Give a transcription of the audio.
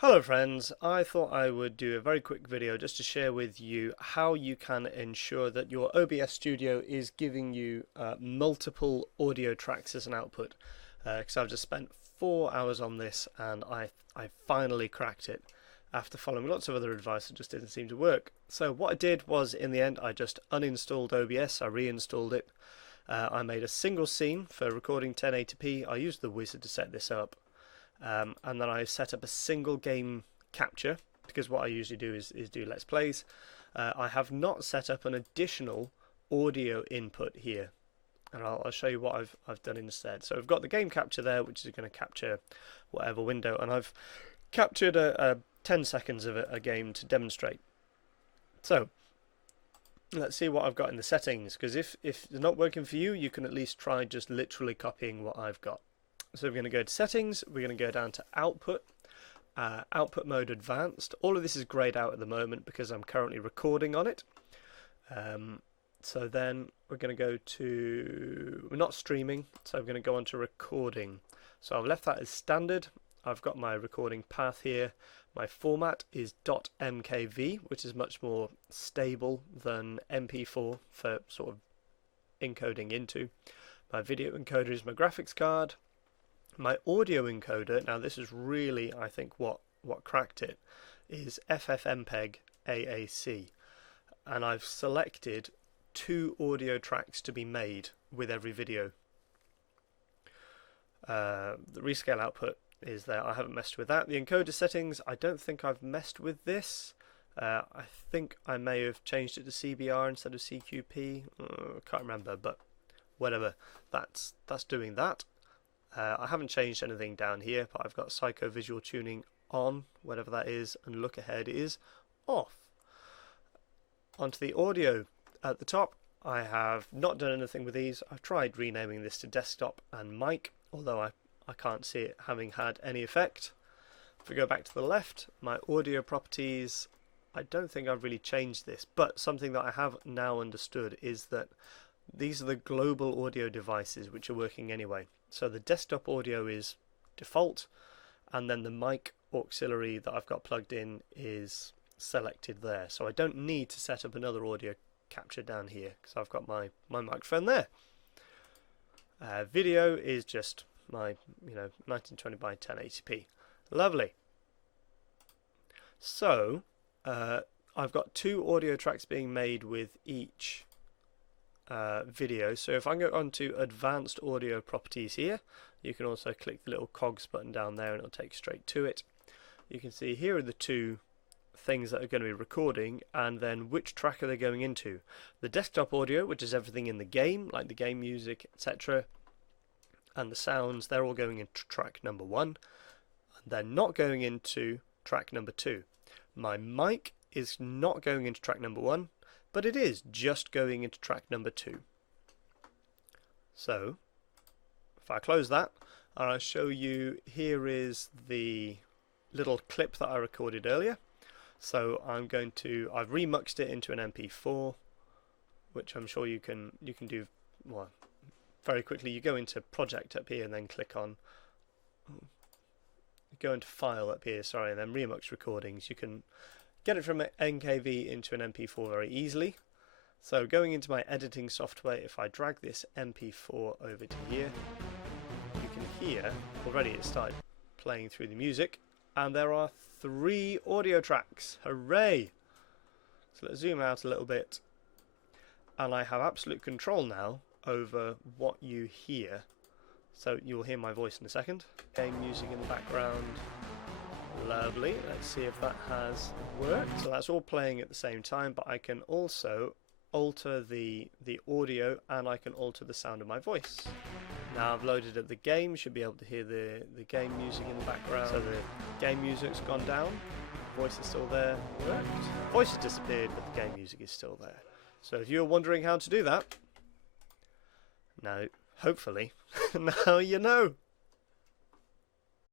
Hello friends, I thought I would do a very quick video just to share with you how you can ensure that your OBS Studio is giving you multiple audio tracks as an output, because I've just spent 4 hours on this and I finally cracked it after following lots of other advice that just didn't seem to work. So what I did was, in the end, I just uninstalled OBS, I reinstalled it, I made a single scene for recording 1080p, I used the wizard to set this up. And then I set up a single game capture, because what I usually do is do Let's Plays. I have not set up an additional audio input here, and I'll show you what I've done instead. So I've got the game capture there, which is going to capture whatever window, and I've captured 10 seconds of a game to demonstrate. So let's see what I've got in the settings, because if it's not working for you, you can at least try just literally copying what I've got. So we're going to go to settings, we're going to go down to output, output mode advanced. All of this is grayed out at the moment because I'm currently recording on it. So then we're going to go to, we're not streaming, so I'm going to go on to recording. So I've left that as standard. I've got my recording path here. My format is .mkv, which is much more stable than MP4 for sort of encoding into. My video encoder is my graphics card. My audio encoder, now this is really, I think, what cracked it, is FFmpeg AAC. And I've selected 2 audio tracks to be made with every video. The rescale output is there, I haven't messed with that. The encoder settings, I don't think I've messed with this. I think I may have changed it to CBR instead of CQP, can't remember, but whatever, that's doing that. I haven't changed anything down here, but I've got psycho visual tuning on, whatever that is, and look ahead is off. Onto the audio at the top, I have not done anything with these. I've tried renaming this to desktop and mic, although I can't see it having had any effect. If we go back to the left, my audio properties, I don't think I've really changed this, but something that I have now understood is that these are the global audio devices which are working anyway. So the desktop audio is default, and then the mic auxiliary that I've got plugged in is selected there. So I don't need to set up another audio capture down here because I've got my microphone there. Video is just my 1920 by 1080p. Lovely. So I've got 2 audio tracks being made with each video. So if I go on to advanced audio properties here, you can also click the little cogs button down there and it'll take straight to it. You can see here are the 2 things that are going to be recording, and then which track are they going into. The desktop audio, which is everything in the game, like the game music, etc., and the sounds, they're all going into track number 1, and they're not going into track number 2. My mic is not going into track number 1, but it is just going into track number 2. So if I close that, and I'll show you, here is the little clip that I recorded earlier. So I've remuxed it into an MP4, which I'm sure you can do very quickly. You go into project up here and then click on, go into file up here, sorry, and then remux recordings. You can get it from an NKV into an MP4 very easily. So going into my editing software, if I drag this MP4 over to here, you can hear already it started playing through the music, and there are 3 audio tracks. Hooray! So let's zoom out a little bit, and I have absolute control now over what you hear. So you'll hear my voice in a second. Game music in the background. Lovely. Let's see if that has worked. So that's all playing at the same time, but I can also alter the audio, and I can alter the sound of my voice. Now I've loaded up the game, should be able to hear the game music in the background. So the game music's gone down, voice is still there, worked. Voice has disappeared, but the game music is still there. So if you're wondering how to do that, now hopefully now you know.